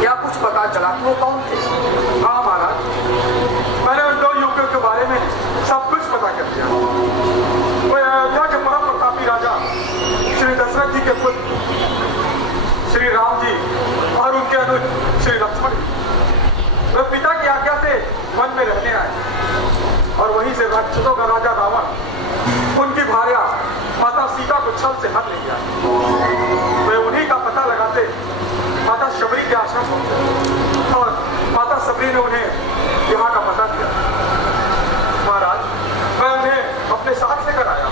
क्या कुछ पता चला कि वो कौन थे? हाँ महाराज, मैंने उन 2 युवकों के बारे में सब कुछ पता कर लिया। वो अयोध्या के परम प्रतापी राजा श्री दशरथ जी के पुत्र श्री राम जी और उनके अनुज श्री लक्ष्मण जी। वे पिता की आज्ञा से वन में रहने आए और वहीं से राक्षसों का राजा रावण उनकी भार्या माता सीता को छल से हर ले गया। वे उन्हीं का पता लगाते माता शबरी के आश्रम पहुंचे और माता शबरी ने उन्हें यहाँ का पता दिया। महाराज, मैं उन्हें अपने साथ लेकर आया,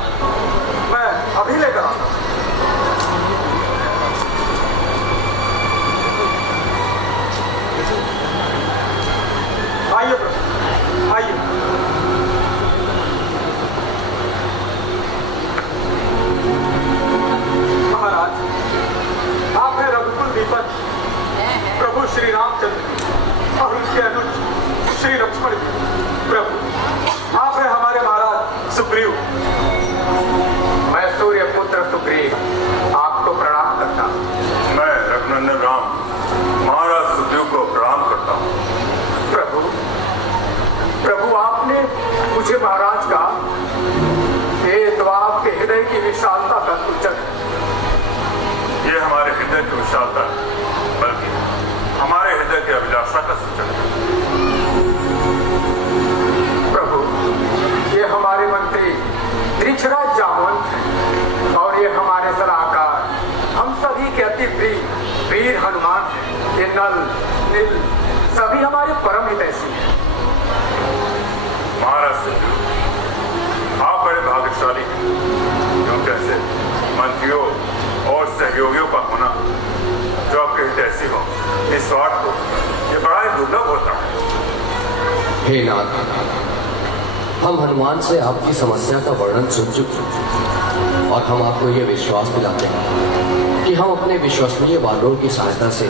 मैं अभी लेकर आता हूँ। आइए प्रभु, आइए। महाराज, आप हैं रघुकुल दीपक प्रभु श्री रामचंद्र और उनके अनुज श्री लक्ष्मण जी। प्रभु, आप हैं हमारे महाराज सुग्रीव। मैं सूर्य पुत्र सुग्रीव आपको प्रणाम करता हूँ। मैं रघुनंदन राम महाराज सुग्रीव को प्रणाम करता हूँ। प्रभु, आपने मुझे महाराज का ये तो आपके हृदय की विशालता का सूचक है। ये हमारे हृदय की विशालता है, बल्कि हमारे हृदय की अभिलाषा का सूचक है। प्रभु, ये हमारे मंत्री दृक्षराज जामवंत हैं और ये हमारे सलाहकार हम सभी के अति प्रिय वीर हनुमान हैं। ये नल नील सभी हमारे परम हितैषी हैं। महाराज सुग्रीव, आप बड़े भाग्यशाली हैं, क्योंकि ऐसे मंत्रियों और सहयोगियों का होना जो आपके हितैषी हो, इस स्वार्थ को ये बड़ा ही दुर्लभ होता है। हे नाथ, हम हनुमान से आपकी समस्या का वर्णन सुन चुके हैं और हम आपको ये विश्वास दिलाते हैं कि हम अपने विश्वसनीय वानरों की सहायता से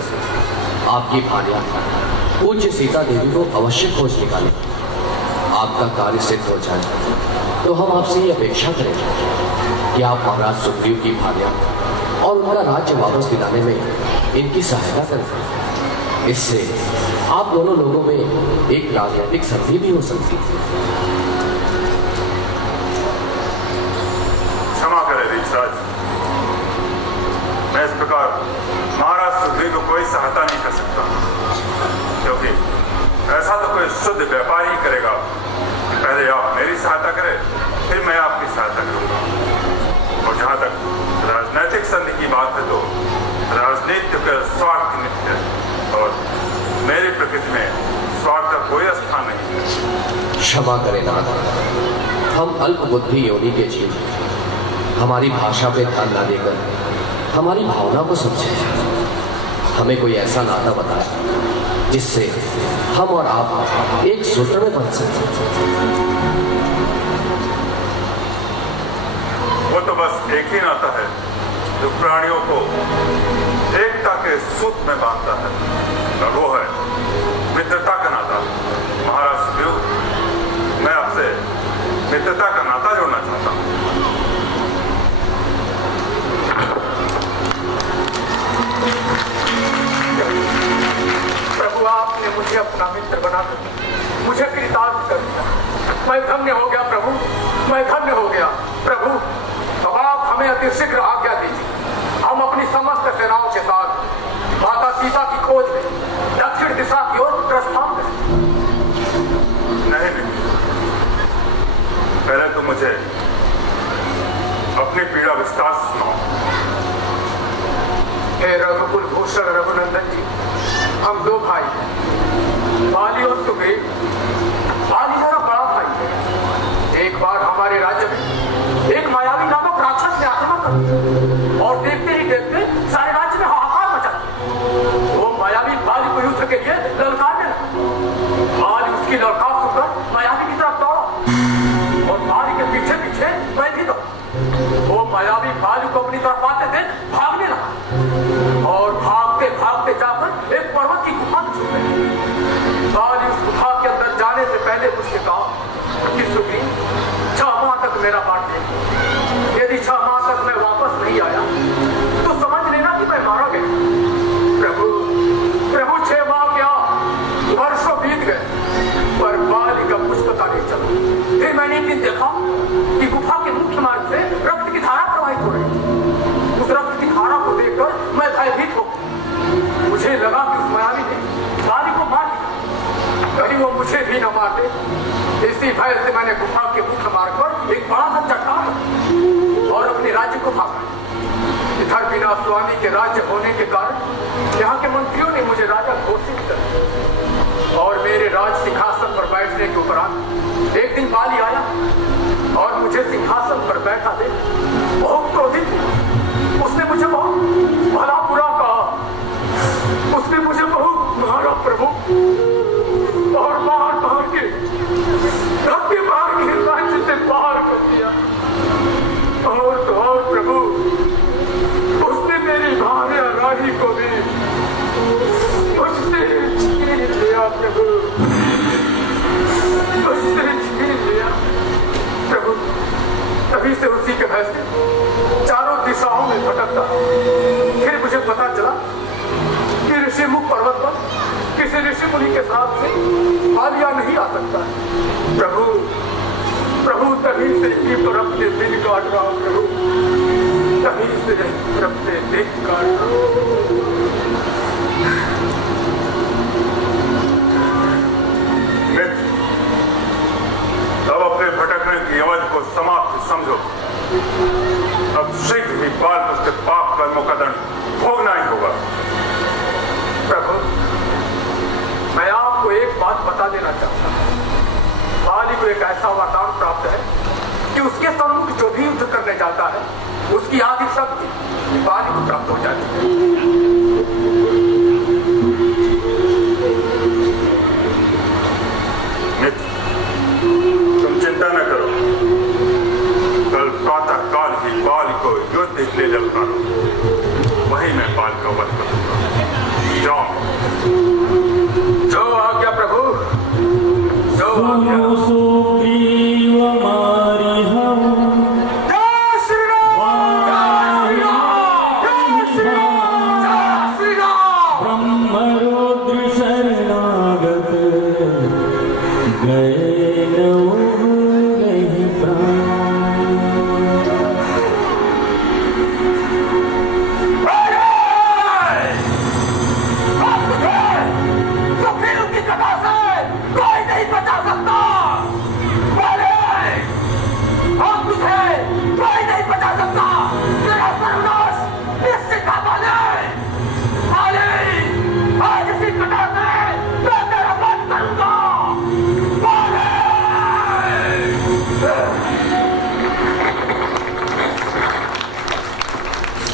आपकी भार्या पूज्य सीता देवी को अवश्य खोज निकालें। आपका कार्य सिद्ध हो जाए तो हम आपसे ये अपेक्षा करेंगे कि आप महाराज सुग्रीव की भार्या और उनका राज्य वापस दिलाने में इनकी सहायता करें। इससे आप दोनों लोगों में एक राजनीतिक संधि भी हो सकती है। क्षमा करें दीक्षराज, मैं इस प्रकार महाराज सुग्रीव को कोई सहायता नहीं कर सकता, क्योंकि ऐसा तो कोई शुद्ध व्यापार ही करेगा। पहले आप मेरी सहायता करें, फिर मैं आपकी सहायता करूंगा। और जहां तक राजनीतिक संधि की बात है तो राजनीति का स्वार्थ नित्य है और मेरी प्रकृति में स्वार्थ का कोई स्थान नहीं है। क्षमा करें नाथ, हम अल्प बुद्धि योनि के जीव हमारी भाषा पे ध्यान न देकर हमारी भावना को समझें। हमें कोई ऐसा नाता बताए जिससे हम और आप एक सूत्र में बंध सकें। वो तो बस एक ही नाता है जो प्राणियों को एकता के सूत्र में बांधता है, और वो है मित्रता का नाता। महाराज सुग्रीव, मैं आपसे मित्रता का नाता जोड़ना चाहता हूँ। प्रभु, आपने मुझे अपना मित्र बनाकर मुझे कृतार्थ कर दिया। मैं धन्य हो गया प्रभु, मैं धन्य हो गया। प्रभु, अब आप हमें अति शीघ्र आज्ञा दीजिए। हम अपनी समस्त सेनाओं के साथ माता सीता की खोज में दक्षिण दिशा की ओर प्रस्थान करें। नहीं, पहले तो मुझे अपनी पीड़ा विस्तार से सुनाओ। हे रघुकुल भूषण रघुनंदन जी, हम 2 भाई हैं, बाली और सुग्रीव। बाली मेरा बड़ा भाई है। एक बार हमारे राज्य में एक मायावी नामक राक्षस ने आक्रमण कर दिया और देखते ही देखते सारे राज्य में हाहाकार मचा दिया। वो मायावी बाली को युद्ध के लिए ललकारने लगा। बाली उसकी ललकार सुनकर मायावी की तरफ दौड़ा और बाली के पीछे पीछे मैं भी दौड़ा। वो मायावी बाली को अपनी तरफ आते देख भागने लगा और भागते भागते जाकर एक पर्वत की गुफा में छुप गया। बाली उस गुफा के अंदर जाने से पहले मुझसे कहा कि सुग्रीव, 6 माह तक मेरा बाट देखो। यदि 6 माह तक मैं वापस नहीं आया तो समझ लेना कि मैं मारा गया। प्रभु, प्रभु न मार दे, इसी भय से मैंने गुफा के मुख्य मार्ग पर एक बड़ा सा चट्टान और अपने राज्य को भागा। इधर बिना स्वामी के राज्य होने के कारण यहाँ के मंत्रियों ने मुझे राजा घोषित कर दिया और मेरे राज सिंहासन पर बैठने के उपरांत एक दिन बाली आया और मुझे सिंहासन पर बैठा दे बहुत क्रोधित हुआ। उसने मुझे बहुत भला बुरा कहा, उसने मुझे बहुत मारा प्रभु, और मार मार के धक्के मार के राज्य से बाहर कर दिया। और तो और प्रभु, उसने मेरी भार्या राही को भी मुझसे छीन लिया प्रभु, मुझसे छीन लिया प्रभु। तभी से उसी के भय से चारों दिशाओं में भटकता। फिर मुझे पता चला कि ऋषिमुख पर्वत पर किसी ऋषि मुनि के साथ से बालिया नहीं आ सकता है। प्रभु प्रभु तभी से ही पर अपने दिन काट रहा हूं प्रभु, तभी से पर अपने दिन काट रहा हूं। अब अपने भटकने की अवधि को समाप्त समझो। अब शीघ्र ही बाल उसके पाप कर्मों का दंड भोगना ही होगा। प्रभु, मैं आपको एक बात बता देना चाहता हूं। बाली को एक ऐसा वरदान प्राप्त है कि उसके सम्मुख जो भी युद्ध करने जाता है उसकी आदि शक्ति बाली को प्राप्त हो जाती है। मित्र, तुम चिंता न करो, कल प्रातः काल ही बाल को युद्ध के लिए ललकारो, वही मैं बाल का वध करूंगा। जाओ। जो आज्ञा प्रभु, जो आज्ञा।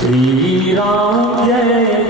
श्री राम जय